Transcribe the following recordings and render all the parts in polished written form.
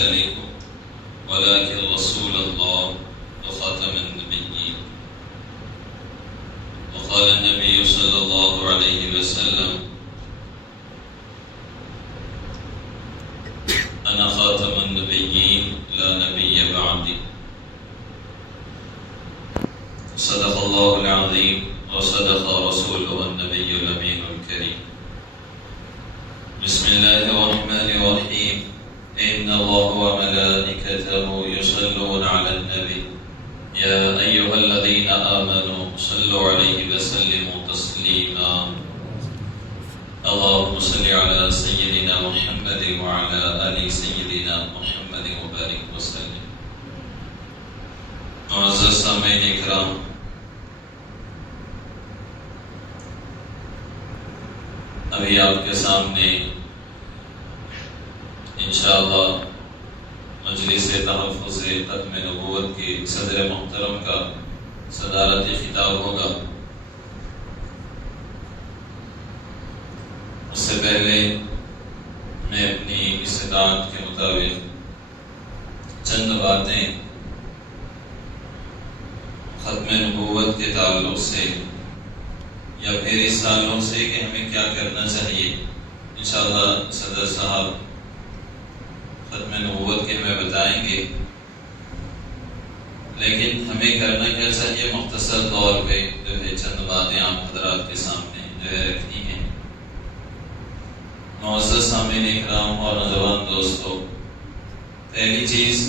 عليكم ولكن رسول الله وخاتم النبيين. وقال النبي صلى الله عليه وسلم: أنا خاتم النبيين لا نبي بعدي. صدق الله العظيم وصدق رسوله النبي الأمين الكريم. بسم الله الرحمن الرحيم. إن الله وملائكته يصلون على النبي يا أيها الذين آمنوا صلوا عليه وسلموا تسليما. اللهم صل على سيدنا محمد وعلى آل سيدنا محمد وبارك وسلم. معزز سامعین اکرام، ابھی آپ کے سامنے انشاءاللہ مجلس تحفظ ختم نبوت کے صدر محترم کا صدارتی خطاب ہوگا. اس سے پہلے میں اپنی استطاعت کے مطابق چند باتیں ختم نبوت کے تعلق سے یا پھر اس تعلق سے کہ ہمیں کیا کرنا چاہیے انشاءاللہ صدر صاحب ختم نبوت کے ہمیں بتائیں گے، لیکن ہمیں کرنا کیا چاہیے مختصر طور پہ چند باتیں آپ حضرات کے سامنے رکھنی ہیں. معزز سامعین اکرام اور نوجوان دوستو، پہلی چیز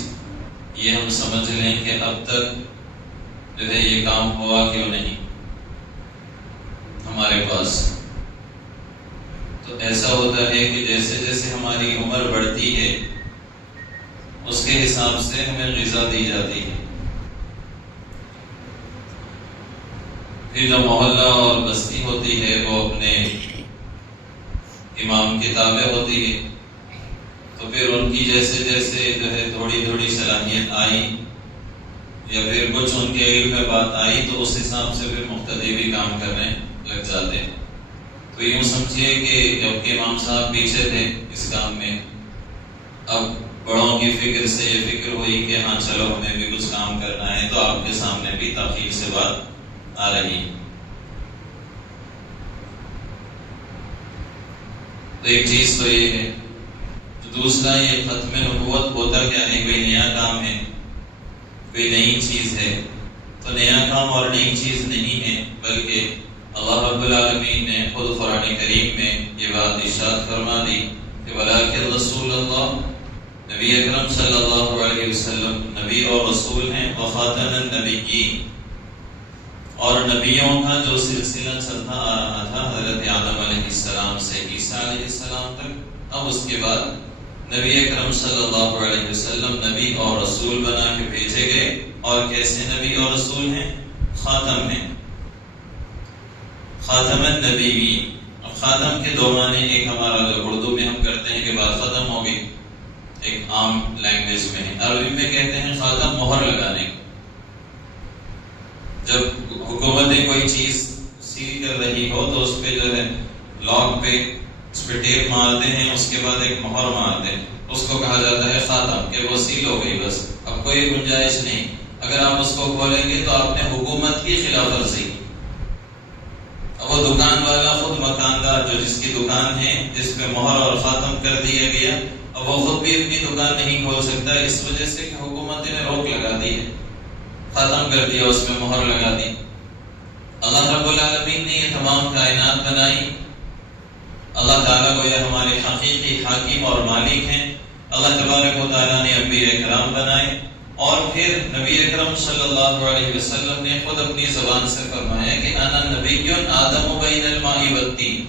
یہ ہم سمجھ لیں کہ اب تک یہ کام ہوا کیوں نہیں ہمارے پاس. تو ایسا ہوتا ہے کہ جیسے جیسے ہماری عمر بڑھتی ہے اس کے حساب سے ہمیں غذا دی جاتی ہے. پھر جو محلہ اور بستی ہوتی ہے وہ اپنے امام کی تابع ہوتی ہے، تو پھر ان کی جیسے جیسے تھوڑی تھوڑی صلاحیت آئی یا پھر کچھ ان کے علم میں بات آئی تو اس حساب سے پھر مقتدی بھی کام کرنے لگ جاتے ہیں. تو یوں سمجھیے کہ جب کہ امام صاحب پیچھے تھے اس کام میں، اب بڑوں کی فکر سے یہ فکر ہوئی کہ ہاں چلو ہمیں بھی کچھ کام کرنا ہے، تو آپ کے سامنے بھی تاخیر سے بات آ رہی ہے. تو ایک چیز تو یہ ہے. دوسرا، یہ ختم نبوت ہوتا کیا ہے؟ کوئی نیا کام ہے، کوئی نئی چیز ہے. تو نیا کام اور نئی چیز نہیں ہے، بلکہ اللہ رب العالمین نے خود قرآن کریم میں یہ بات ارشاد فرما دی کہ وَلَٰكِن رسول اللہ، نبی اکرم صلی اللہ علیہ وسلم نبی اور رسول ہیں. وخاتم النبیین، اور نبیوں کا جو سلسلہ چلتا آ رہا تھا حضرت آدم علیہ السلام سے عیسیٰ علیہ السلام تک، اب اس کے بعد نبی اکرم صلی اللہ علیہ وسلم نبی اور رسول بنا کے بھیجے گئے. اور کیسے نبی اور رسول ہیں؟ خاتم ہیں، خاتم النبیین. اب خاتم کے دو معنی، ایک ہمارا جو اردو میں ہم کرتے ہیں کہ بات ختم ہو گئی، ایک عام لینگویج میں ہے. عربی میں کہتے ہیں خاتم مہر لگانے. جب حکومتیں کوئی چیز سیل کر رہی ہو تو اس پہ لاک پہ اس پہ ٹیپ مارتے ہیں، اس کے بعد ایک مہر مارتے ہیں، اس کو کہا جاتا ہے خاتم، کہ وہ سیل ہو گئی، بس اب کوئی گنجائش نہیں. اگر آپ اس کو کھولیں گے تو آپ نے حکومت کی خلاف ورزی. اب وہ دکان والا خود مکاندار جو جس کی دکان ہے جس پہ مہر اور خاتم کر دیا گیا، اب وہ خود بھی اپنی دکان نہیں کھول سکتا اس وجہ سے کہ حکومت نے روک لگا دی ہے، ختم کر دیا، اس میں مہر لگا دی. اللہ رب العالمین نے یہ تمام کائنات بنائی. اللہ تعالیٰ کو یہ ہمارے حقیقی حاکم اور مالک ہیں. اللہ تبارک و تعالیٰ نے انبیاء کرام بنائے، اور پھر نبی اکرم صلی اللہ علیہ وسلم نے خود اپنی زبان سے فرمایا کہ انا نبی آدم بین الماء والطین.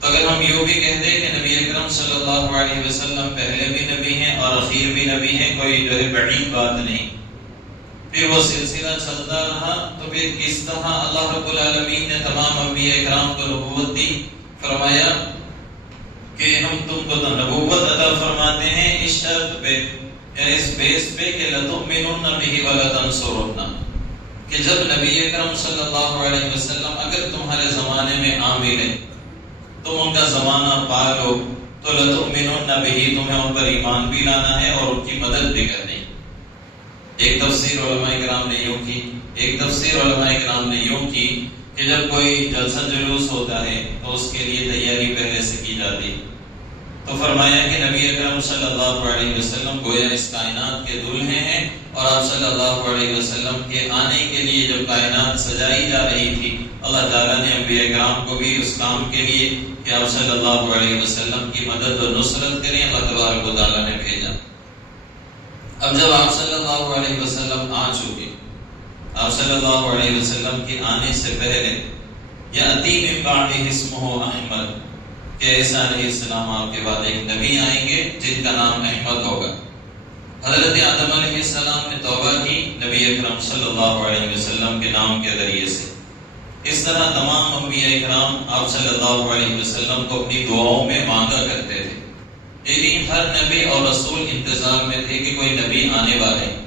تو اگر ہم یوں بھی کہتے ہیں کہ نبی اکرم صلی اللہ علیہ وسلم پہلے بھی نبی ہیں اور اخیر بھی نبی ہیں، کوئی بعید بات نہیں. پھر وہ سلسلہ چلتا رہا، تو پھر کس طرح اللہ رب العالمین نے تمام انبیاء کرام کو نبوت دی. فرمایا کہ ہم تم کو تو نبوت عطا فرماتے ہیں اس شرط پہ یا اس بیس پہ کہ لَتُؤْمِنُنَّ بِهِ وَلَتَنْصُرُنَّ، کہ جب نبی اکرم صلی اللہ علیہ وسلم اگر تمہارے زمانے میں آ ملے، تم ان کا زمانہ پالو، تو لَتُؤْمِنُنَّ بِهِ، تمہیں ان پر ایمان بھی لانا ہے اور ان کی مدد بھی کرنی۔ ایک تفسیر علماء کرام نے یوں کی، ایک تفسیر علماء کرام نے یوں کی کہ جب کوئی جلسہ جلوس ہوتا ہے تو اس کے لیے تیاری پہلے سے کی جاتی، تو فرمایا کہ نبی اکرم صلی اللہ علیہ وسلم گویا اس کائنات کے دلہے ہیں، اور آپ صلی اللہ علیہ وسلم کے آنے کے لیے جب کائنات سجائی جا رہی تھی، اللہ تعالیٰ نے انبیاء کرام کو بھی اس کام کے لیے کہ آپ صلی اللہ علیہ وسلم کی مدد و نصرت کریں، اللہ تبارک و تعالیٰ نے بھیجا۔ اب جب آپ صلی اللہ علیہ وسلم آ چکے، آپ صلی اللہ علیہ وسلم کے آنے سے پہلے یأتی من بعدہ اسمہ احمد، کہ عیسیٰ علیہ السلام آپ کے بعد ایک نبی آئیں گے جن کا نام احمد ہوگا۔ حضرت آدم علیہ السلام نے توبہ کی نبی اکرم صلی اللہ علیہ وسلم کے نام کے ذریعے سے۔ اس طرح تمام انبیاء اکرام آپ صلی اللہ علیہ وسلم کو اپنی دعاؤں میں مانگا کرتے تھے، لیکن ہر نبی اور رسول انتظار میں تھے کہ کوئی نبی آنے والے ہیں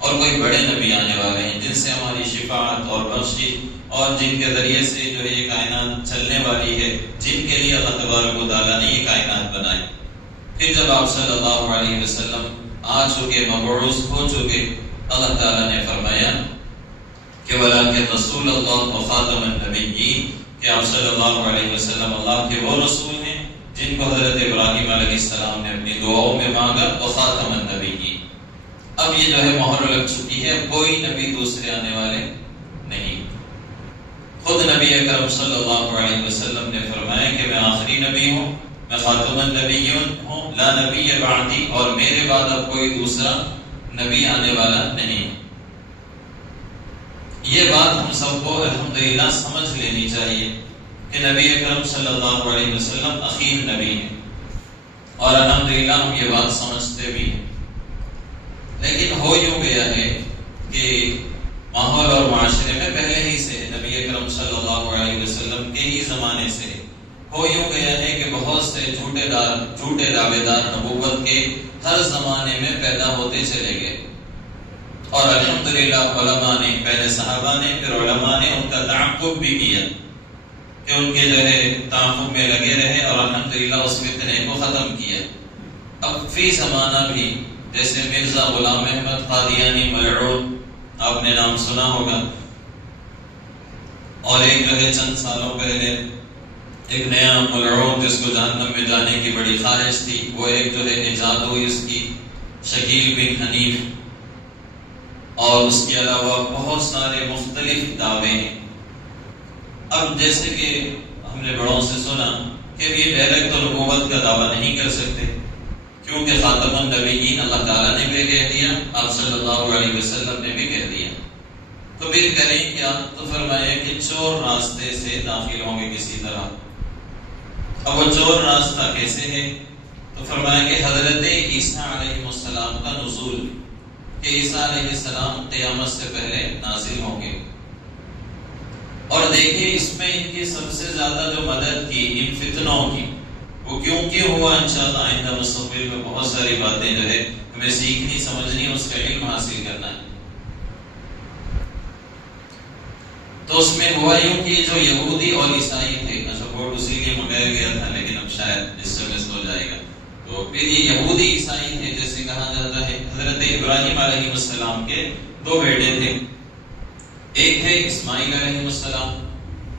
اور کوئی بڑے نبی آنے والے ہیں جن سے ہماری شفاعت اور بخشش اور جن کے ذریعے سے جو ہے یہ کائنات چلنے والی ہے، جن کے لیے اللہ تبارک و تعالیٰ نے یہ کائنات بنائی۔ پھر جب آپ صلی اللہ علیہ وسلم آ چکے، مبعوث ہو چکے، اللہ تعالیٰ نے فرمایا کہ وَلَٰكِن رَسُولَ اللَّهِ وَخَاتَمَ النَّبِيِّينَ، کہ آپ صلی اللہ علیہ وسلم اللہ کے وہ رسول ہیں جن کو حضرت ابراہیم علیہ السلام نے اپنی دعاؤں میں مانگا، وَخَاتَمَ النَّبِيِّينَ۔ اب یہ جو ہے مہر لگ چکی ہے، کوئی نبی دوسرے آنے والے نہیں۔ خود نبی اکرم صلی اللہ علیہ وسلم نے فرمایا کہ میں آخری نبی ہوں، میں خاتم النبیون ہوں، لا نبی بعدی، اور میرے بعد اب کوئی دوسرا نبی آنے والا نہیں۔ یہ بات ہم سب کو الحمدللہ سمجھ لینی چاہیے کہ نبی اکرم صلی اللہ علیہ وسلم اخیر نبی ہیں، اور الحمدللہ ہم یہ بات سمجھتے بھی ہیں۔ لیکن ہو یوں گیا ہے کہ ماحول اور معاشرے میں پہلے ہی سے نبی اکرم صلی اللہ علیہ وسلم کے ہی زمانے سے ہو یوں گیا ہے کہ بہت سے جھوٹے دعوے دار نبوت کے ہر زمانے میں پیدا ہوتے چلے گئے، اور الحمدللہ علماء نے، پہلے صحابہ نے، پھر علماء نے ان کا تعاقب بھی کیا کہ ان کے جو ہے تعاقب میں لگے رہے، اور الحمدللہ اس فتنے کو ختم کیا۔ اب فی زمانہ بھی جیسے مرزا غلام احمد قادیانی ملعون، آپ نے نام سنا ہوگا، اور ایک جو ہے چند سالوں پہلے ایک نیا ملعون جس کو جہنم میں جانے کی بڑی خواہش تھی، وہ ایک جو ہے ایجاد ہوئی اس کی، شکیل بن حنیف، اور اس کے علاوہ بہت سارے مختلف دعوے ہیں۔ اب جیسے کہ ہم نے بڑوں سے سنا کہ یہ ڈائریکٹ تو نبوت کا دعویٰ نہیں کر سکتے، کیونکہ خاتم النبیین اللہ تعالیٰ نے بھی کہہ دیا، آپ صلی اللہ علیہ وسلم نے بھی کہہ دیا، تو پھر کریں کیا؟ تو فرمایا کہ چور راستے سے داخل ہوں گے کسی طرح۔ اب وہ چور راستہ کیسے ہے؟ تو فرمایا کہ حضرت عیسیٰ علیہ السلام کا نزول، کہ عیسیٰ علیہ السلام قیامت سے پہلے نازل ہوں گے، اور دیکھیں اس میں ان کی سب سے زیادہ جو مدد کی ان فتنوں کی، وہ کیوں ہوا، انشاءاللہ آئندہ مستقبل میں بہت ساری باتیں جو ہے ہمیں سیکھنی، سمجھنی، اس کا علم حاصل کرنا ہے۔ تو اس میں ہوا یوں کہ جو یہودی اور عیسائی تھے، اچھا ووٹ اسی لیے منگایا گیا تھا لیکن اب شاید اس سے مس ہو جائے گا، تو پھر یہ یہودی عیسائی تھے، جیسے کہا جاتا ہے حضرت ابراہیم علیہ السلام کے دو بیٹے تھے، ایک تھے اسماعیل علیہ السلام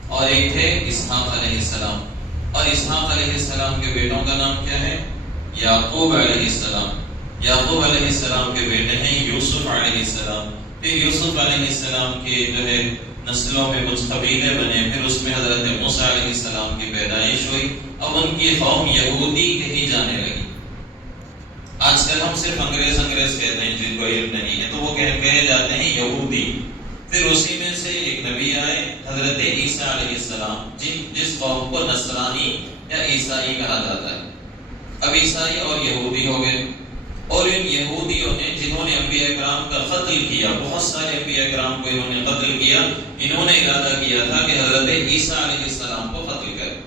اور ایک تھے اسحاق علیہ السلام، اور اسحاق علیہ السلام کے بیٹوں کا نام کیا ہے؟ یعقوب علیہ السلام۔ یعقوب علیہ السلام کے بیٹے ہیں یوسف علیہ السلام، پھر یوسف علیہ السلام کے جو ہے نسلوں میں کچھ قبیلے بنے، پھر اس میں حضرت موسیٰ علیہ السلام کی پیدائش ہوئی، اب ان کی قوم یہودی کہی جانے لگی۔ آج کل ہم صرف انگریز کہتے ہیں جن کو علم نہیں ہے، تو وہ کہے جاتے ہیں یہودی۔ پھر اسی میں سے ایک نبی آئے حضرت عیسیٰ علیہ السلام، جس قوم کو نصرانی یا عیسائی کہا جاتا ہے۔ اب عیسائی اور یہودی ہو گئے، اور ان یہودیوں نے جنہوں نے انبیاء کرام کا قتل کیا، بہت سارے انبیاء کرام کو انہوں نے قتل کیا، انہوں نے ارادہ کیا تھا کہ حضرت عیسیٰ علیہ السلام کو قتل کریں،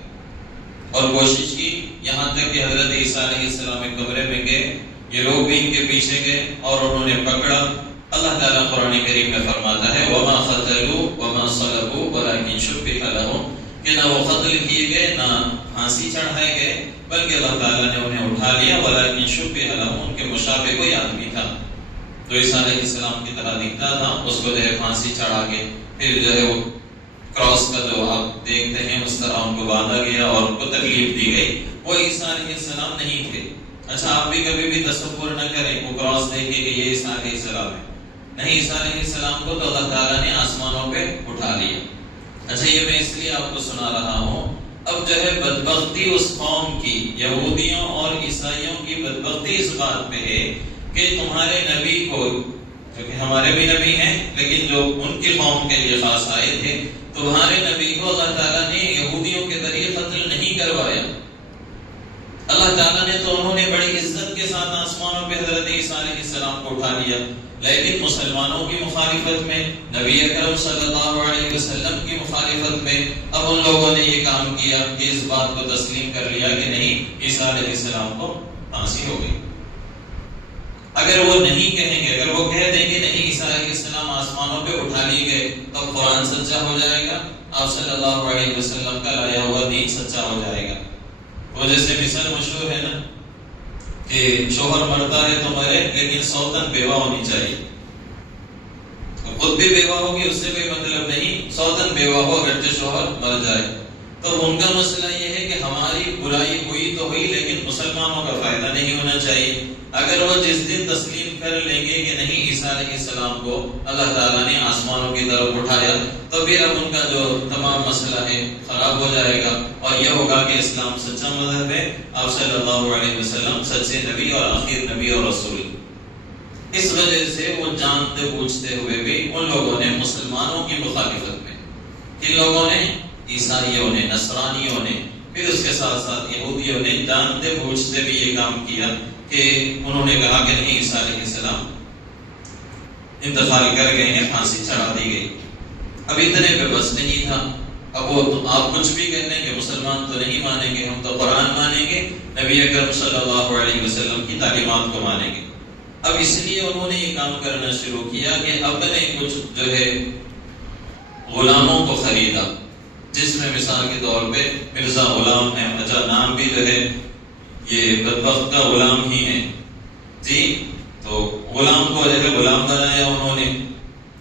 اور کوشش کی، یہاں تک کہ حضرت عیسیٰ علیہ السلام ایک کمرے میں گئے، یہ لوگ بھی ان کے پیچھے گئے اور انہوں نے پکڑا۔ اللہ تعالیٰ قرآن کریم میں فرماتا ہے وَمَا قَتَلُوا وَمَا صَلَبُوا وَلَٰكِن شُبِّهَ لَهُمْ، کہ نہ وہ قتل کیے گئے، نہ پھانسی چڑھائے گئے، بلکہ اللہ تعالیٰ نے انہیں اٹھا لیا، ولیکن شبہ لہم، ان کے مشابہ کوئی آدمی تھا جو عیسیٰ علیہ السلام کی طرح دکھتا تھا، اس کو جو ہے پھانسی چڑھا کے پھر جو ہے وہ کراس کا جو آپ دیکھتے ہیں اس طرح ان کو باندھا گیا اور ان کو تکلیف دی گئی۔ وہ عیسیٰ علیہ السلام نہیں تھے۔ اچھا آپ بھی کبھی بھی تصور نہ کریں وہ کراس دیکھے کہ یہ عیسیٰ علیہ السلام ہے، نہیں، عیسیٰ علیہ السلام کو تو اللہ تعالیٰ نے آسمانوں پہ اٹھا لیا۔ اچھا یہ میں اس لیے آپ کو سنا رہا ہوں، اب جو ہے بدبختی اس قوم کی، یہودیوں اور عیسائیوں کی بدبختی اس بات پہ ہے کہ تمہارے نبی کو، کیونکہ ہمارے بھی نبی ہیں لیکن جو ان کی قوم کے لیے خاص آئے تھے، تمہارے نبی کو اللہ تعالیٰ نے یہودیوں کے ذریعے قتل نہیں کروایا۔ اللہ تعالیٰ نے تو انہوں نے بڑی عزت کے ساتھ آسمانوں پہ حضرت عیسیٰ علیہ السلام کو اٹھا لیا، لیکن مسلمانوں کی مخالفت میں، نبی اکرم صلی اللہ علیہ وسلم کی مخالفت میں اب ان لوگوں نے یہ کام کیا کہ اس بات کو تسلیم کر لیا کہ نہیں، عیسیٰ علیہ السلام کو پھانسی ہو گئی۔ اگر وہ نہیں کہیں گے، اگر وہ کہہ دیں گے نہیں عیسیٰ علیہ السلام آسمانوں پہ اٹھا لیے گئے، تب قرآن سچا ہو جائے گا، آپ صلی اللہ علیہ وسلم کا لایا ہوا دین سچا ہو جائے گا۔ وہ جیسے مثال مشہور ہے نا کہ شوہر مرتا ہے تو مرے لیکن سوتن بیوہ ہونی چاہیے، خود بھی بیوہ ہوگی اس سے کوئی مطلب نہیں، سوتن بیوہ ہو اگرچہ شوہر مر جائے۔ تو ان کا مسئلہ یہ ہے کہ ہماری برائی ہوئی تو ہوئی لیکن مسلمانوں کا فائدہ نہیں ہونا چاہیے۔ اگر وہ جس دن تسلیم کر لیں گے کہ نہیں عیسیٰ علیہ السلام کو اللہ تعالیٰ نے آسمانوں کی طرف اٹھایا، تو پھر اب ان کا جو تمام مسئلہ ہے خراب ہو جائے گا، اور یہ ہوگا کہ اسلام سچا مذہب ہے، آپ صلی اللہ علیہ وسلم سچے نبی اور آخر نبی اور رسول۔ اس وجہ سے وہ جانتے بوجھتے ہوئے بھی ان لوگوں نے مسلمانوں کی مخالفت میں، کن لوگوں نے؟ عیسائیوں نے، نصرانیوں نے، پھر اس کے ساتھ ساتھ یہودیوں نے جانتے بوجھتے بھی یہ کام کیا کہ انہوں نے کہا کہ نہیں عیسیٰ علیہ السلام انتقال کر گئے ہیں، پھانسی چڑھا دی گئی۔ اب اتنے پہ بس نہیں تھا، اب وہ آپ کچھ بھی کہہ لیں کہ مسلمان تو نہیں مانیں گے، ہم تو قرآن مانیں گے، نبی اکرم صلی اللہ علیہ وسلم کی تعلیمات کو مانیں گے۔ اب اس لیے انہوں نے یہ کام کرنا شروع کیا کہ اپنے کچھ جو ہے غلاموں کو خریدا، جس میں مثال کے طور پہ مرزا غلام ہے، اچھا نام بھی جو ہے یہ بدبخت کا غلام ہی ہے جی، تو غلام کو جو ہے غلام بنایا انہوں نے،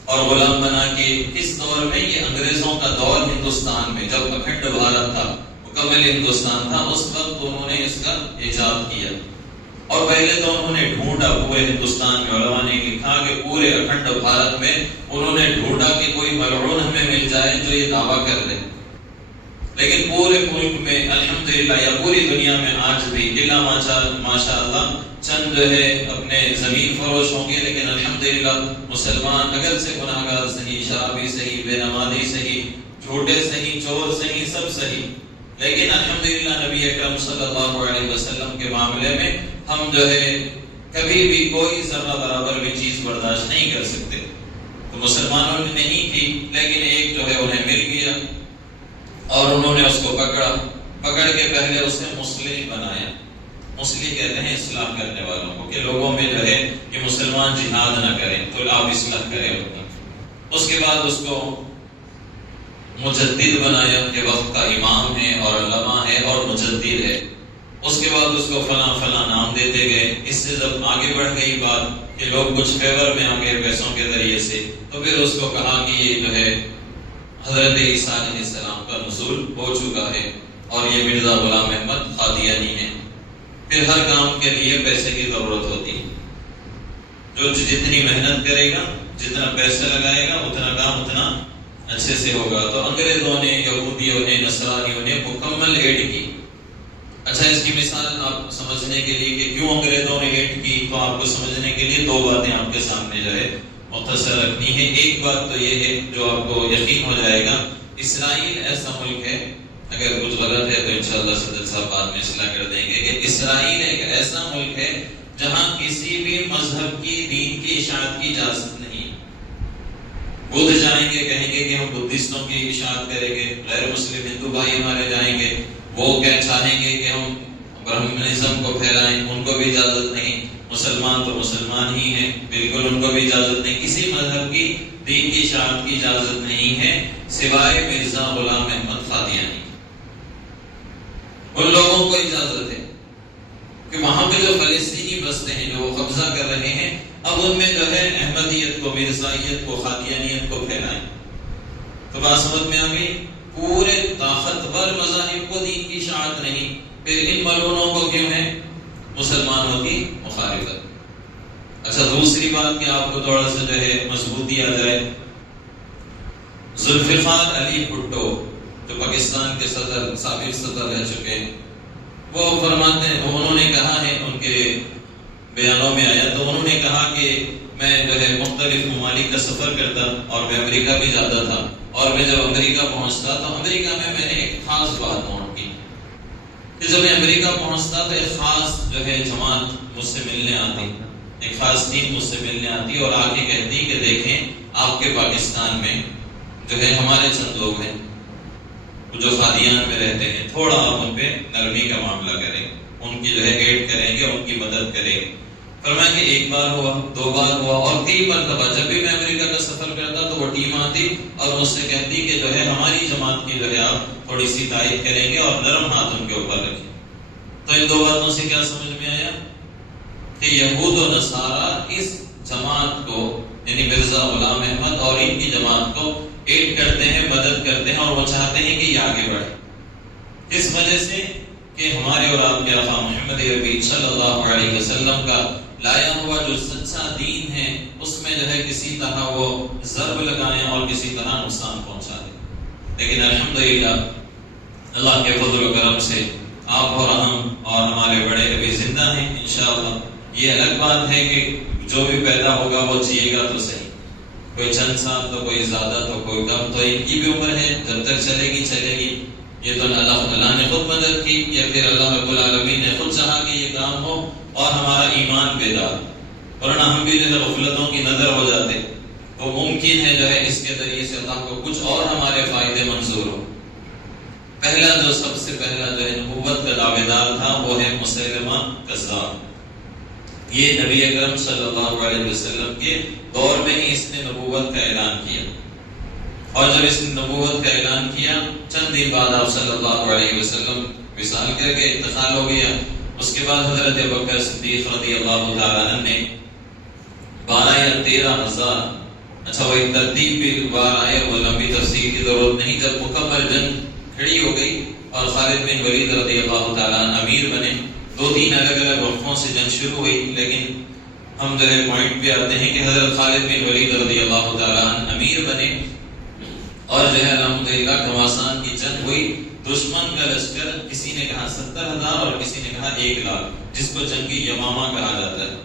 اور غلام بنا کے اس دور میں، یہ انگریزوں کا دور ہندوستان میں جب اکھنڈ بھارت تھا، مکمل ہندوستان تھا، اس وقت انہوں نے اس کا ایجاد کیا، اور پہلے تو انہوں نے ڈھونڈا پورے ہندوستان میں، علماء نے لکھا کہ پورے اکھنڈ بھارت میں انہوں نے ڈھونڈا کہ کوئی ملعون ہمیں مل جائے جو یہ دعویٰ کر دے، لیکن پورے ملک میں الحمدللہ یا پوری دنیا میں آج بھی الا ماشاء اللہ چند جو ہے اپنے زمین فروش ہوں گے، لیکن الحمدللہ مسلمان اگر سے گناہگار صحیح، شرابی صحیح، بے نمازی صحیح، جھوٹے صحیح، چور صحیح، سب صحیح، لیکن الحمدللہ نبی اکرم صلی اللہ علیہ وسلم کے معاملے میں ہم جو ہے کبھی بھی کوئی ذرہ برابر بھی چیز برداشت نہیں کر سکتے۔ تو مسلمانوں نے نہیں کی، لیکن ایک جو ہے انہیں مل گیا اور انہوں نے اس کو پکڑ کے پہلے اسے مسلم بنایا۔ مسلم کہتے ہیں اصلاح کرنے والوں کو، کہ لوگوں میں جو ہے کہ مسلمان جہاد نہ کریں تو آپ اصلاح کریں۔ اس کے بعد اس کو مجدد بنایا کہ وقت کا امام ہے اور علماء ہے اور مجدد ہے۔ اس کے بعد اس کو فلاں فلاں نام دیتے گئے۔ اس سے جب آگے بڑھ گئی بات کہ لوگ کچھ فیور میں آ گئے پیسوں کے ذریعے سے، تو پھر اس کو کہا کہ یہ جو ہے حضرت عیسیٰ علیہ السلام کا نزول ہو چکا ہے اور یہ مرزا غلام احمد قادیانی ہے۔ پھر ہر کام کے لیے پیسے کی ضرورت ہوتی ہے، جو جتنی محنت کرے گا، جتنا پیسہ لگائے گا، اتنا کام اتنا اچھے سے ہوگا۔ تو انگریزوں نے، یہودیوں نے، نصرانیوں نے مکمل ایڈ کی۔ اچھا اس کی مثال آپ سمجھنے کے لیے کہ کیوں انگریزوں نے ایڈ کی، تو آپ کو سمجھنے کے لیے دو باتیں آپ کے سامنے جو ہے مختصر رکھنی ہے۔ ایک بات تو یہ ہے جو آپ کو یقین ہو جائے گا، اسرائیل ایسا ملک ہے، اگر کچھ غلط ہے تو انشاءاللہ صدر صاحب بعد میں اصلاح کر دیں گے، کہ اسرائیل ایک ایسا ملک ہے جہاں کسی بھی مذہب کی، دین کی اشاعت کی اجازت نہیں۔ بدھ جائیں گے، کہیں گے کہ ہم بدھسٹوں کی اشاعت کریں گے، غیر مسلم ہندو بھائی ہمارے جائیں گے، وہ کیا چاہیں گے کہ ہم برہمنزم کو پھیلائیں، ان کو بھی اجازت نہیں۔ مسلمان تو مسلمان ہی ہیں، بالکل ان کو بھی اجازت نہیں، کسی مذہب کی، دین کی اشاعت کی اجازت نہیں ہے سوائے مرزا غلام احمد قادیانی، ان لوگوں کو اجازت ہے۔ کہ وہاں پہ جو فلسطینی بستے ہیں جو وہ قبضہ کر رہے ہیں، اب ان میں جو ہے احمدیت کو، مرزائیت کو، قادیانیت کو پھیلائیں۔ تو بات سمجھ میں آ گئی؟ پورے طاقتور مذاہب کو دین کی اشاعت نہیں، پھر ان ملعونوں کو کیوں ہے مسلمانوں کی مخالفت۔ اچھا دوسری بات کہ آپ کو تھوڑا سا جو ہے مضبوطی آ جائے، ذوالفقار علی بھٹو جو پاکستان کے صدر، سابق صدر رہ چکے ہیں، وہ فرماتے ہیں، انہوں نے کہا ہے، ان کے بیانوں میں آیا، تو انہوں نے کہا کہ میں جو ہے مختلف ممالک کا سفر کرتا اور میں امریکہ بھی جاتا تھا، اور میں جب امریکہ پہنچتا تو امریکہ میں نے ایک خاص بات نوٹ کی کہ جب میں امریکہ پہنچتا تو ایک خاص جو ہے جماعت مجھ سے ملنے آتی، ایک خاص ٹیم مجھ سے ملنے آتی اور آ کے کہتی کہ دیکھیں آپ کے پاکستان میں جو ہے ہمارے چند لوگ ہیں جو قادیان میں رہتے ہیں، تھوڑا آپ ان پہ نرمی کا معاملہ کریں، ان کی جو ہے ایڈ کریں گے، ان کی مدد کریں گے۔ فرمایا کہ ایک بار ہوا، دو بار ہوا، اور کئی مرتبہ جب بھی میں امریکہ کا سفر کرتا تو وہ ٹیم آتی اور مجھ سے کہتی کہ جو ہے ہماری جماعت کی جو ہے آپ تھوڑی سی تائید کریں گے اور نرم ہاتھ ان کے اوپر رکھیں۔ تو ان دو باتوں سے کیا سمجھ میں آیا کہ یہود و نصارہ اس جماعت کو، یعنی مرزا غلام احمد اور ان کی جماعت کو ایڈ کرتے ہیں، مدد کرتے ہیں، اور وہ چاہتے ہیں کہ یہ آگے بڑھے، اس وجہ سے کہ ہمارے اور آپ کے آقا محمد عربی صلی اللہ علیہ وسلم کا لایا ہوا جو سچا دین ہے، اس میں جو ہے کسی طرح وہ ضرب لگائیں اور کسی طرح نقصان پہنچا دیں۔ لیکن الحمدللہ اللہ کے فضل و کرم سے آپ اور ہم اور ہمارے بڑے ابھی زندہ ہیں انشاءاللہ۔ یہ الگ بات ہے کہ جو بھی پیدا ہوگا وہ جیے گا تو صحیح، کوئی چند سال تو کوئی زیادہ تو کوئی کم، تو ان کی بھی عمر ہے، جب تک چلے گی چلے گی۔ یہ تو اللہ نے خود مدد کی یا پھر اللہ رب العالمین نے خود چاہا کہ یہ کام ہو اور ہمارا ایمان بیدار، ورنہ ہم بھی جو ہے غفلتوں کی نظر ہو جاتے۔ وہ ممکن ہے جو ہے اس کے ذریعے سے اللہ کو کچھ اور ہمارے فائدے منظور ہو۔ پہلا جو سب سے پہلا جو ہے نبوت کا دعوے دار تھا وہ ہے مسیلمہ کذاب۔ یہ نبی اکرم صلی اللہ علیہ وسلم کے دور میں ہی اس نے نبوت کا اعلان کیا، اور جب اس نے نبوت کا اعلان کیا چند دن بعد آپ صلی اللہ علیہ وسلم وصال کر کے انتقال ہو گیا۔ اس کے بعد حضرت ابوبکر صدیق رضی اللہ تعالیٰ عنہ نے 12 یا 13,000، اچھا وہ ایک ترتیب بھی بار آئے، وہ لمبی تفصیل کی ضرورت نہیں، جب مکمل جنگ کھڑی ہو گئی اور خالد بن ولید رضی اللہ تعالیٰ عنہ امیر بنے، 2-3 الگ الگ وقفوں سے جنگ شروع ہوئی، لیکن ہم جو ہے پوائنٹ پہ آتے ہیں کہ حضرت خالد بن ولید رضی اللہ تعالیٰ عنہ امیر بنے، اور جو ہے الحمدللہ گھمسان کی جنگ ہوئی۔ دشمن کا لشکر کسی نے کہا 70,000 اور کسی نے کہا 1,00,000، جس کو جنگی یمامہ کہا جاتا ہے۔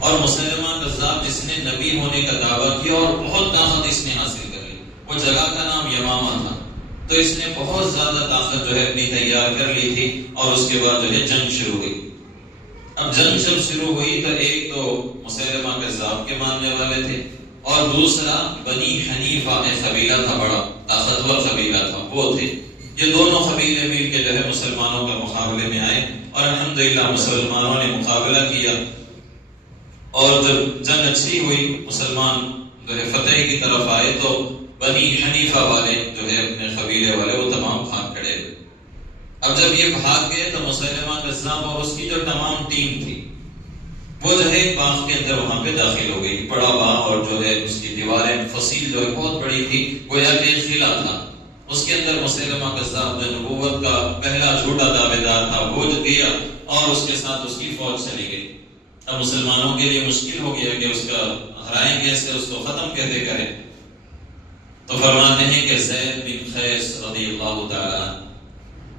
اور مسیلمہ کذاب جس نے نبی ہونے کا دعویٰ کیا اور بہت طاقت اس نے حاصل کر لی، وہ جگہ کا نام یمامہ تھا، تو اس نے بہت زیادہ طاقت جو ہے اپنی تیار کر لی تھی، اور اس کے بعد جو ہے جنگ شروع ہوئی۔ اب جنگ جب شروع ہوئی تو ایک تو مسیلمہ کذاب کے ماننے والے تھے، اور دوسرا بنی حنیفہ ایک قبیلہ تھا، بڑا طاقتور قبیلہ تھا، وہ تھے۔ یہ دونوں قبیلے مل کے جو ہے مسلمانوں کا مقابلے میں آئے، اور الحمدللہ مسلمانوں نے مقابلہ کیا، اور جب جنگ اچھی ہوئی، مسلمان جو ہے فتح کی طرف آئے، تو بنی حنیفہ والے جو ہے اپنے قبیلے والے وہ تمام بھاگ کھڑے ہوئے۔ اب جب یہ بھاگ گئے تو مسیلمہ کذاب اور اس کی جو تمام ٹیم تھی وہ جو ہے ایک باغ کے اندر وہاں پہ داخل ہو گئی، بڑا باغ، اور جو ہے اس کی دیواریں فصیل جو ہے بہت بڑی تھی، گویا کہ ایک قلعہ تھا۔ اس کے اندر مسیلمہ کذاب جو نبوت کا پہلا جھوٹا دعوے دار تھا وہ گیا، اور اس کے ساتھ اس کی فوج چلی گئی۔ اب مسلمانوں کے لیے مشکل ہو گیا کہ اس کا ہرائیں کیسے، اس کو ختم کیسے کریں۔ تو فرماتے ہیں کہ زید بن خیس رضی اللہ تعالیٰ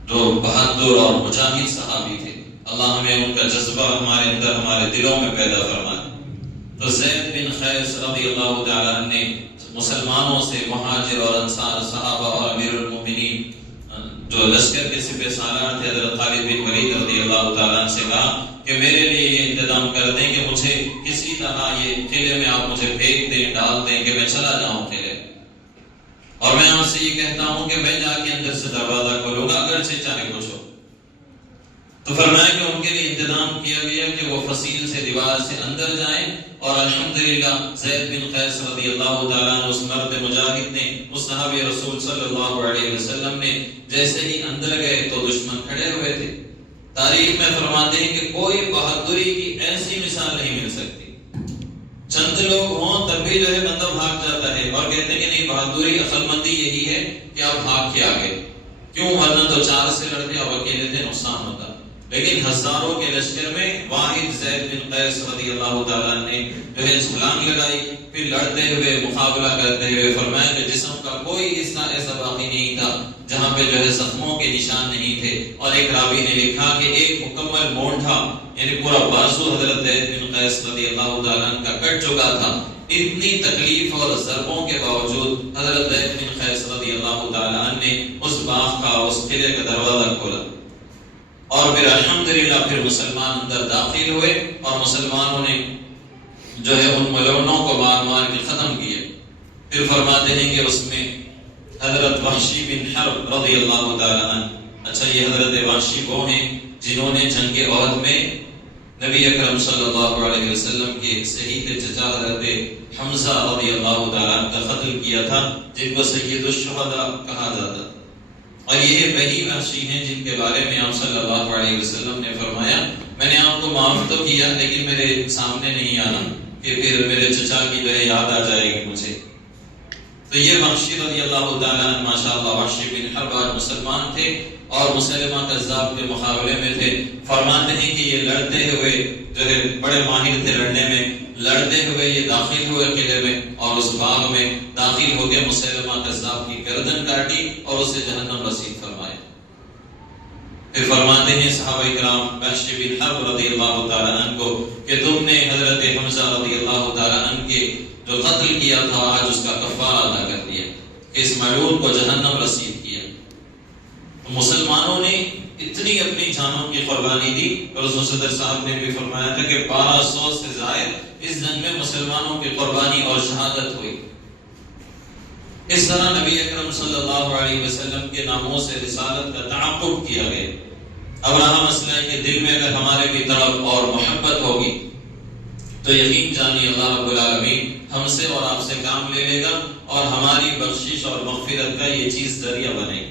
جو بہادر اور مجاہد صحابی تھے، اللہ ہمیں ان کا جذبہ ہمارے اندر، ہمارے دلوں میں پیدا فرمائے۔ تو زید بن خیس رضی اللہ تعالیٰ نے مسلمانوں سے، مہاجر اور انصار صحابہ اور امیر المومنین جو لشکر کے سپہ سالار تھے حضرت خالد بن ولید رضی اللہ تعالیٰ عنہ سے کہا کہ میرے لیے یہ انتظام کر دیں کہ مجھے کسی طرح یہ قلعے میں آپ مجھے پھینک دیں، ڈال دیں کہ میں چلا جاؤں قلعے، اور میں آپ سے یہ کہتا ہوں کہ میں جا کے اندر سے دروازہ کھولوں گا اگرچہ چاہے کچھ ہو۔ تو فرمایا کہ ان کے لیے انتظام کیا گیا کہ وہ فصیل سے، دیوار سے اندر جائیں، اور الحمدللہ زید بن قیس رضی اللہ تعالیٰ عنہ اس مرد مجاہد نے، اس صحابی رسول صلی اللہ علیہ وسلم نے جیسے ہی اندر گئے تو دشمن کھڑے ہوئے تھے۔ تاریخ میں فرماتے ہیں کہ کوئی بہادری کی ایسی مثال نہیں مل سکتی. چند لوگ ہوں تب بھی جو ہے بندہ بھاگ جاتا ہے اور کہتے ہیں کہ نہیں بہادری عقل مندی یہی ہے کہ آپ بھاگ کے آگے. کیوں؟ ورنہ تو 4 سے لڑتے اور اکیلے تھے نقصان ہوتا. لیکن ہزاروں کے لشکر میں واحد زید بن قیس رضی اللہ تعالیٰ نے جو ہے چھلانگ لگائی، پھر لڑتے ہوئے مقابلہ کرتے ہوئے فرمایا کہ جسم کا کوئی حصہ ایسا باقی نہیں تھا جہاں پہ جو ہے زخموں کے نشان نہیں تھے. اور ایک راوی نے لکھا کہ ایک مکمل مونڈھا یعنی پورا بازو حضرت زید بن قیس رضی اللہ تعالیٰ کا کٹ چکا تھا. اتنی تکلیف اور ضربوں کے باوجود حضرت زید بن قیس رضی اللہ تعالیٰ نے اس باغ کا اس قلعے کا دروازہ کھولا اور پھر الحمدللہ پھر مسلمان اندر داخل ہوئے اور مسلمانوں نے جو ہے ان ملونوں کو مار مار کے ختم کیا. پھر فرماتے ہیں کہ اس میں حضرت وحشی بن حرب رضی اللہ تعالیٰ عنہ، اچھا یہ حضرت وحشی وہ ہیں جنہوں نے جنگ احد میں نبی اکرم صلی اللہ علیہ وسلم کے صحیح چچا حضرت حمزہ رضی اللہ تعالیٰ عنہ کا قتل کیا تھا، جن کو سید الشہداء کہا جاتا. اور یہ وہی وحشی ہیں جن کے بارے میں آپ صلی اللہ علیہ وسلم نے فرمایا میں نے آپ کو معاف تو کیا لیکن میرے سامنے نہیں آنا کہ پھر میرے چچا کی جو ہے یاد آ جائے گی مجھے. تو یہ وحشی رضی اللہ تعالیٰ ماشاءاللہ وحشی بن حرب آج مسلمان تھے اور مسلمہ کذاب کے مقابلے میں تھے. فرماتے ہیں کہ یہ لڑتے ہوئے جو ہے بڑے ماہر تھے لڑنے میں، لڑتے ہوئے یہ داخل ہوئے قلعے میں اور اس باغ میں داخل ہو کے مسلمہ کذاب کی گردن کاٹی اور اسے جہنم رسید فرمایا. پھر فرماتے ہیں صحابہ کرام وحشی بن حرب رضی اللہ تعالیٰ عنہ کو کہ تم نے حضرت حمزہ رضی اللہ تعالیٰ عنہ کے جو قتل کیا تھا آج اس کا کفارہ ادا کر دیا کہ اس ملعون کو جہنم رسید کیا. مسلمانوں نے اتنی اپنی جانوں کی قربانی دی اور رسول صدر صاحب نے بھی فرمایا تھا کہ 1200 سے زائد اس جنگ میں مسلمانوں کی قربانی اور شہادت ہوئی. اس طرح نبی اکرم صلی اللہ علیہ وسلم کے ناموں سے رسالت کا تعاقب کیا گیا. اب رہا مسئلہ ہے کہ دل میں اگر ہمارے بھی طلب اور محبت ہوگی تو یقین جانی اللہ رب العالمین ہم سے اور آپ سے کام لے لے گا اور ہماری بخشش اور مغفرت کا یہ چیز ذریعہ بنے گی.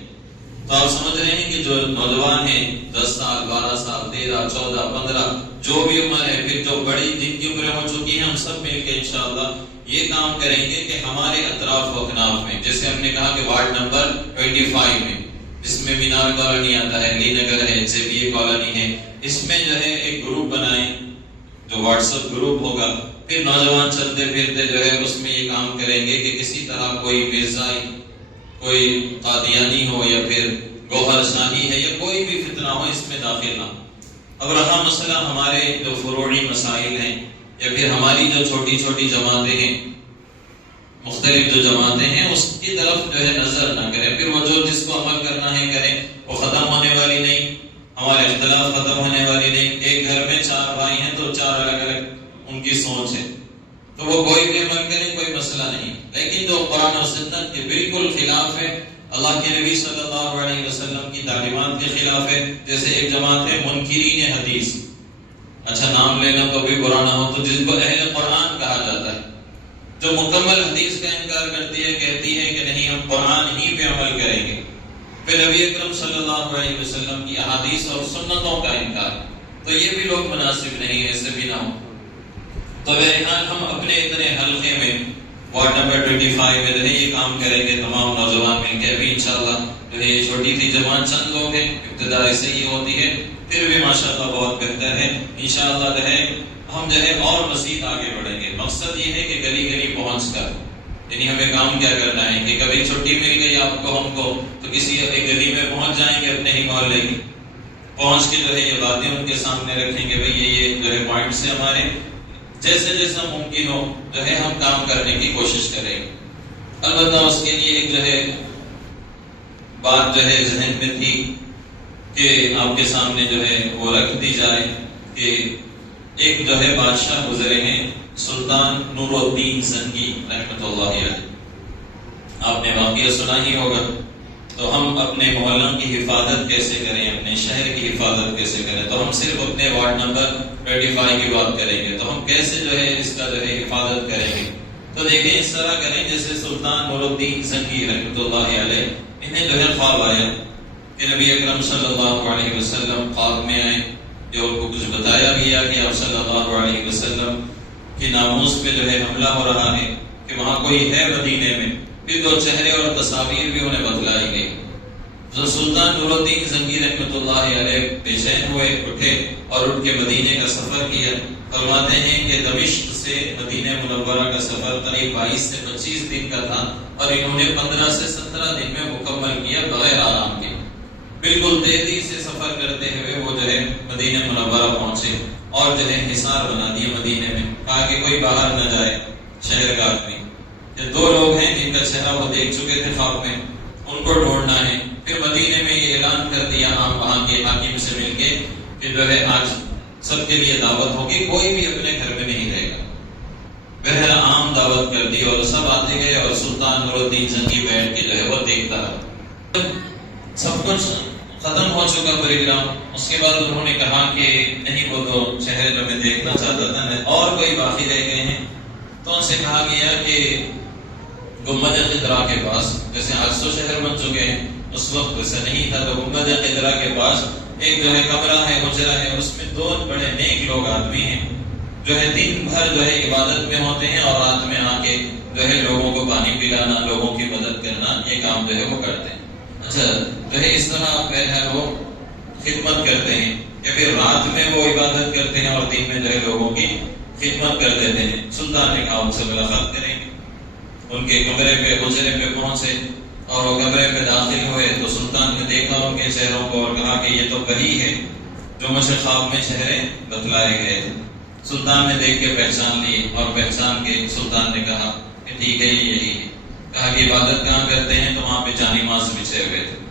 تو آپ سمجھ رہے ہیں کہ جو نوجوان ہیں 10 سال 12 سال 13 14 15 جو بھی عمر ہے، پھر جو بڑی جن کی عمریں ہو چکی ہیں، ہم سب مل کے انشاءاللہ یہ کام کریں گے کہ ہمارے اطراف و اکناف میں، جیسے ہم نے کہا کہ وارڈ نمبر 25 میں جس میں مینار کالونی آتا ہے، علی نگر ہے، زیویہ کالونی ہے، اس میں جو ہے ایک گروپ بنائیں جو واٹس ایپ گروپ ہوگا. پھر نوجوان چلتے پھرتے جو ہے اس میں یہ کام کریں گے کہ کسی طرح کوئی مرزائی، کوئی قادیانی ہو یا پھر گوہر شاہی ہے یا کوئی بھی فتنہ ہو اس میں داخل نہ. اب رہا مسئلہ ہمارے جو فروعی مسائل ہیں یا پھر ہماری جو چھوٹی چھوٹی جماعتیں ہیں، مختلف جو جماعتیں ہیں، اس کی طرف جو ہے نظر نہ کریں. پھر وہ جو جس کو عمل کرنا ہے کریں، وہ ختم ہونے والی نہیں، ہمارے اختلاف ختم ہونے والی نہیں. ایک گھر میں 4 بھائی ہیں تو 4 الگ الگ ان کی سوچ ہے، تو وہ کوئی بھی عمل کرے کوئی مسئلہ نہیں. لیکن جو قرآن و سنت کے بالکل خلاف ہے، اللہ کے نبی صلی اللہ علیہ وسلم کی تعلیمات کے خلاف ہے، جیسے ایک جماعت ہے منکرین حدیث، اچھا نام لینا تو بھی برا نہ ہو، تو جن کو اہل قرآن کہا جاتا ہے، جو مکمل حدیث کا انکار کرتی ہے، کہتی ہے کہ نہیں ہم قرآن ہی پہ عمل کریں گے. پھر نبی اکرم صلی اللہ علیہ وسلم کی احادیث اور سنتوں کا انکار، تو یہ بھی لوگ مناسب نہیں ہے، ایسے بھی نہ ہو. تو بہرحال ہم اپنے اتنے حلقے میں وارڈ نمبر 25 میں جو ہے یہ کام کریں گے تمام نوجوان مل کے. ابھی انشاءاللہ جو ہے یہ چھوٹی سی جماعت چند لوگ ہیں، ابتدا ایسے ہی ہوتی ہے، پھر بھی ماشاءاللہ بہت بہتر ہے. انشاءاللہ جو ہے ہم جو ہے اور مزید آگے بڑھیں گے. مقصد یہ ہے کہ گلی گلی پہنچ کر، یعنی ہمیں کام کیا کرنا ہے کہ کبھی چھٹی مل گئی آپ کو ہم کو تو کسی ایک گلی میں پہنچ جائیں گے اپنے ہی محلے کی، پہنچ کے جو ہے یہ باتیں ان کے سامنے رکھیں گے. بھئی یہ جو ہے پوائنٹس ہیں ہمارے، جیسے جیسا ممکن ہو جو ہے ہم کام کرنے کی کوشش کریں گے. البتہ اس کے لیے ایک جو ہے بات جو ہے ذہن میں تھی کہ آپ کے سامنے جو ہے وہ رکھ دی جائے کہ ایک جو ہے بادشاہ گزرے ہیں سلطان نور الدین زنگی رحمۃ اللہ علیہ. آپ نے واقعہ سنا ہی ہوگا. تو ہم اپنے محلہ کی حفاظت کیسے کریں، اپنے شہر کی حفاظت کیسے کریں، تو ہم صرف اپنے وارڈ نمبر 25 کی بات کریں گے. تو ہم کیسے جو ہے اس کا جو ہے حفاظت کریں گے، تو دیکھیں اس طرح کریں جیسے سلطان نور الدین زنگی رحمۃ اللہ علیہ، انہیں جو ہے خواب آیا کہ نبی اکرم صلی اللہ علیہ وسلم خواب میں آئے، جو ان کو کچھ بتایا گیا کہ آپ صلی اللہ علیہ وسلم کی ناموس پہ جو ہے حملہ ہو رہا ہے، کہ وہاں کوئی ہے مدینے میں۔ پھر دو چہرے اور تصاویر بھی انہیں بتلائی گئی۔ تو سلطان نور الدین زنگی رحمۃ اللہ علیہ بے چین ہوئے، اٹھے اور اٹھ کے مدینے کا سفر کیا۔ فرماتے ہیں کہ دمشق سے مدینہ منورہ کا سفر قریب 22 سے 25 دن کا تھا، اور انہوں نے 15 سے 17 دن میں مکمل کیا بغیر آرام کے۔ بالکل تیزی سے سفر کرتے ہوئے وہ جو ہے مدینہ منورہ پہنچے، اور جو ہے حصار بنا دیا مدینے میں، کہا کہ کوئی باہر نہ جائے شہر کا آدمی۔ یہ دو لوگ ہیں جن کا چہرہ وہ دیکھ چکے تھے خواب میں، ان کو ڈھونڈنا ہے۔ پھر مدینے میں یہ اعلان کر دیا عام وہاں کے حاکم سے مل کے کہ جو ہے آج سب کے لیے دعوت ہوگی، کوئی بھی اپنے گھر میں نہیں رہے گا۔ بہر عام دعوت کر دی اور سب آتے گئے، اور سلطان نور الدین زنگی بیٹھ کے جو ہے وہ دیکھتا رہا۔ سب کچھ ختم ہو چکا پروگرام، اس کے بعد انہوں نے کہا کہ نہیں، وہ تو شہر جو میں دیکھنا چاہتا تھا اور کوئی باقی رہ گئے ہیں۔ تو ان سے کہا گیا کہ گنبد خضرا کے پاس، جیسے آج تو شہر بن چکے ہیں، اس وقت ویسا نہیں تھا، تو گنبد خضرا کے پاس ایک جو ہے کمرہ ہے، حجرہ ہے، اس میں دو بڑے نیک لوگ آدمی ہیں، جو ہے دن بھر جو ہے عبادت میں ہوتے ہیں، اور رات میں آ کے جو ہے لوگوں کو پانی پلانا، لوگوں کی مدد کرنا، یہ کام جو ہے وہ کرتے ہیں۔ اچھا، جو ہے اس طرح بہرحال وہ خدمت کرتے ہیں، کہ پھر رات میں وہ عبادت کرتے ہیں اور دن میں جو ہے لوگوں کی خدمت کر دیتے ہیں۔ سلطان نے کہا ان سے ملاقات کریں گے۔ ان کے کمرے پہ، حجرے پہ پہنچے، اور وہ کمرے پہ داخل ہوئے تو سلطان نے دیکھا ان کے چہروں کو اور کہا کہ یہ تو وہی ہے جو مجھے خواب میں چہرے بتلائے گئے تھے۔ سلطان نے دیکھ کے پہچان لی، اور پہچان کے سلطان نے کہا کہ ٹھیک ہے، یہی ہے۔ کہا کہ عبادت کہاں کرتے ہیں؟ تو وہاں پہ جانماز بچھے ہوئے تھے۔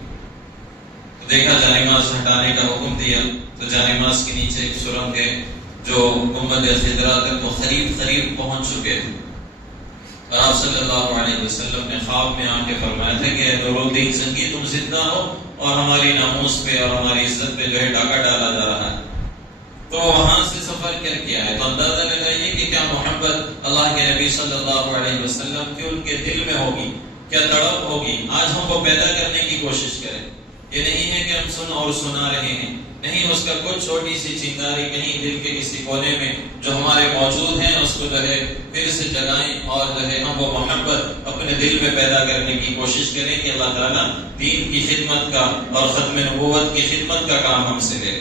دیکھا جانماز ہٹانے کا حکم دیا، تو جانماز کے نیچے ایک سرنگ ہے جو گنبد خضرا تک وہ قریب پہنچ چکے تھے۔ اور آپ صلی اللہ علیہ وسلم نے خواب میں آ کے فرمایا تھا کہ نور الدین زنگی تم زندہ ہو، اور ہماری ناموس پہ اور ہماری عزت پہ جو ہے ڈاکہ ڈالا جا رہا ہے۔ تو وہاں سے سفر کر کے آئے، تو اندازہ لگائیے کہ کیا محبت اللہ کے نبی صلی اللہ علیہ وسلم کی ان کے دل میں ہوگی، کیا تڑپ ہوگی۔ آج ہم کو پیدا کرنے کی کوشش کریں، یہ نہیں ہے کہ ہم سن اور سنا رہے ہیں، نہیں، اس کا کچھ چھوٹی سی چنگاری کہیں دل کے کسی کونے میں جو ہمارے موجود ہیں، اس کو جو ہے پھر سے جگائیں، اور جو ہے ہم وہ محبت اپنے دل میں پیدا کرنے کی کوشش کریں کہ اللہ تعالیٰ دین کی خدمت کا اور ختم نبوت کی خدمت کا کام ہم سے لے۔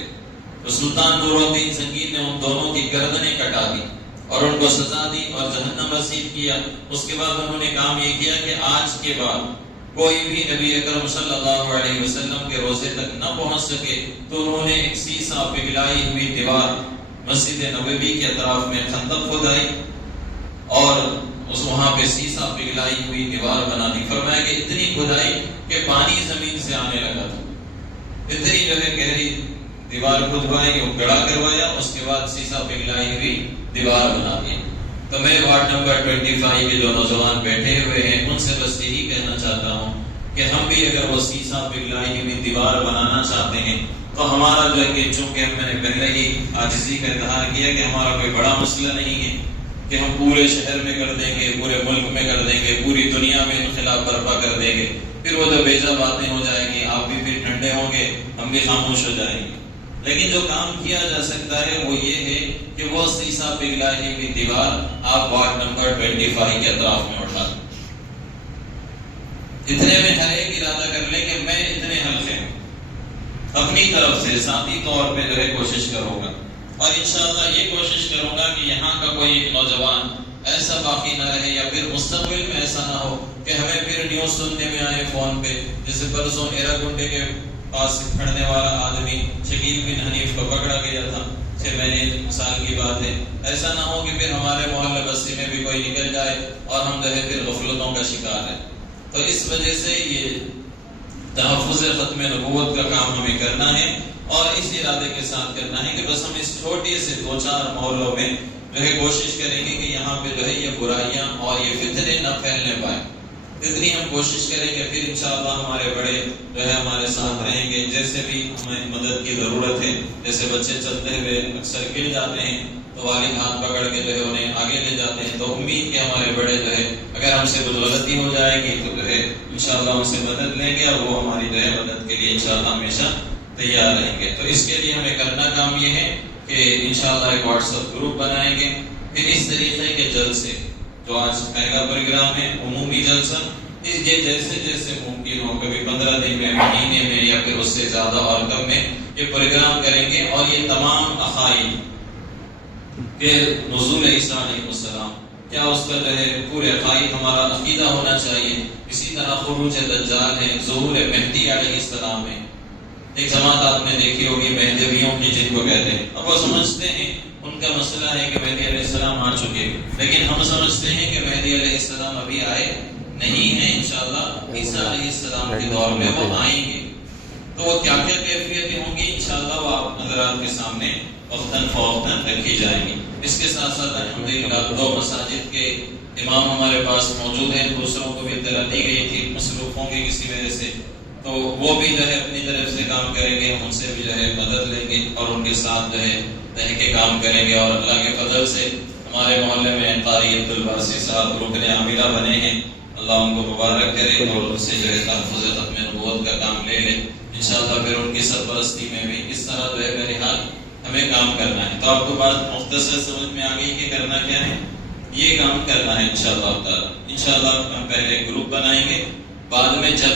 تو سلطان نور الدین زنگی نے ان دونوں کی گردنیں کٹا دی اور ان کو سزا دی اور جہنم رسید کیا۔ اس کے بعد انہوں نے کام یہ کیا کہ آج کے بعد کوئی بھی نبی اکرم صلی اللہ علیہ وسلم کے روزے تک نہ پہنچ سکے، تو انہوں نے ایک سیسا پگھلائی ہوئی دیوار مسجد نبوی کے اطراف میں خندق کھدائی، اور وہاں پہ سیسا پگھلائی ہوئی دیوار بنا دی۔ فرمایا کہ اتنی کھدائی کہ پانی زمین سے آنے لگا تھا، اتنی جو ہے گہری دیوار کھدوائی، گڑھا کروایا، اس کے بعد سیسا پگھلائی ہوئی دیوار بنا دی۔ تو میں وارڈ نمبر 25 کے جو نوجوان بیٹھے ہوئے ہیں ان سے بس یہی کہنا چاہتا ہوں کہ ہم بھی اگر وہ سیسا پگھلائی ہوئی دیوار بنانا چاہتے ہیں تو ہمارا جو ہے کہ چونکہ میں نے پہلے ہی عاجزی کا اظہار کیا کہ ہمارا کوئی بڑا مسئلہ نہیں ہے کہ ہم پورے شہر میں کر دیں گے، پورے ملک میں کر دیں گے، پوری دنیا میں انقلاب برپا کر دیں گے، پھر وہ جو بیجا باتیں ہو جائیں گی، آپ بھی پھر ٹھنڈے ہوں گے، ہم بھی خاموش ہو جائیں گے۔ لیکن جو کام کیا جا سکتا ہے وہ یہ ہے کہ وہ سیسا پگھلائی ہوئی دیوار آپ وارڈ نمبر 25 کے اطراف میں اٹھا دیں۔ اتنے میں ہر ایک ارادہ کر لیں کہ میں اتنے حلقے اپنی طرف سے ذاتی طور پہ جو ہے کوشش کروں گا، اور انشاءاللہ یہ کوشش کروں گا کہ یہاں کا کوئی نوجوان ایسا باقی نہ رہے، یا پھر مستقبل میں ایسا نہ ہو کہ ہمیں پھر نیوز سننے میں آئے فون پہ، جیسے پرسوں ایراگونڈے کے پاس پڑھنے والا آدمی شکیل بن حنیف کو پکڑا گیا تھا، 6 مہینے سال کی بات ہے۔ ایسا نہ ہو کہ پھر ہمارے محلہ بستی میں بھی کوئی نکل جائے اور ہم جو ہے پھر غفلتوں کا شکار ہیں۔ تو اس وجہ سے یہ تحفظ ختم نبوت کا کام ہمیں کرنا ہے، اور اس ارادے کے ساتھ کرنا ہے کہ بس ہم اس چھوٹے سے 2-4 محلوں میں جو ہے کوشش کریں گے کہ یہاں پہ جو ہے یہ برائیاں اور یہ فتنے نہ پھیلنے پائیں۔ اتنی ہم کوشش کریں گے، پھر انشاءاللہ ہمارے بڑے جو ہے ہمارے ساتھ رہیں گے۔ جیسے بھی ہمیں مدد کی ضرورت ہے، جیسے بچے چلتے ہوئے اکثر گر جاتے ہیں تو والد ہاتھ پکڑ کے جو ہے انہیں آگے لے جاتے ہیں، تو امید کہ ہمارے بڑے جو ہے اگر ہم سے کچھ غلطی ہو جائے گی تو جو ہے انشاءاللہ ان سے مدد لیں گے، اور وہ ہماری جو ہے مدد کے لیے انشاءاللہ ہمیشہ تیار رہیں گے۔ تو اس کے لیے ہمیں کرنا کام یہ ہے کہ انشاءاللہ ایک واٹس ایپ گروپ بنائیں گے، پھر اس طریقے کے جلسے جو آج پہلا پروگرام ہے عمومی جلسہ، یہ جیسے جیسے ممکن ہو، کبھی 15 دن میں، مہینے میں، یا پھر اس سے زیادہ اور کم میں یہ پروگرام کریں گے، اور یہ تمام عقائد کہ نزول عیسیٰ علیہ السلام کیا اس کا جو ہے پورے عقائد ہمارا عقیدہ ہونا چاہیے۔ اسی طرح خروج دجال ہے، ظہور مہدی علیہ السلام ہے، ایک جماعت آپ نے دیکھی ہوگی مہدویوں کی جن کو کہتے ہیں، اب وہ سمجھتے ہیں ان کا مسئلہ ہے کہ مہدی علیہ السلام آ چکے، لیکن ہم سمجھتے ہیں کہ مہدی علیہ السلام ابھی آئے نہیں ہیں، انشاءاللہ عیسیٰ علیہ السلام کے دور میں وہ آئیں گے۔ تو وہ کیا کیا کیفیتیں ہوں گی انشاءاللہ وہ آپ حضرات کے سامنے وقتاً فوقتاً رکھی جائیں گی۔ اس کے ساتھ ساتھ الحمدللہ 2 مساجد کے امام ہمارے پاس موجود ہیں، دوسروں کو بھی اطلاع دی گئی تھی مصروف ہوں گے کسی وجہ سے، تو وہ بھی جو ہے اپنی طرف سے کام کریں گے، ان سے بھی جو ہے مدد لیں گے اور ان کے ساتھ جو ہے رہ کے کام کریں گے۔ اور اللہ کے فضل سے ہمارے محلے میں قاری عبدالباسی صاحب رکن عاملہ بنے ہیں، اللہ ان کو مبارک کرے اور ان سے جو ہے تحفظ ختم نبوت کا کام لے لے انشاءاللہ۔ پھر ان کی سرپرستی میں بھی اس طرح جو ہے بہرحال ہمیں کام کرنا ہے۔ تو آپ کو بات مختصر سمجھ میں آ گئی کہ کرنا کیا ہے، یہ کام کرنا ہے انشاءاللہ تعالی۔ انشاءاللہ ہم پہلے گروپ بنائیں گے، بعد میں جب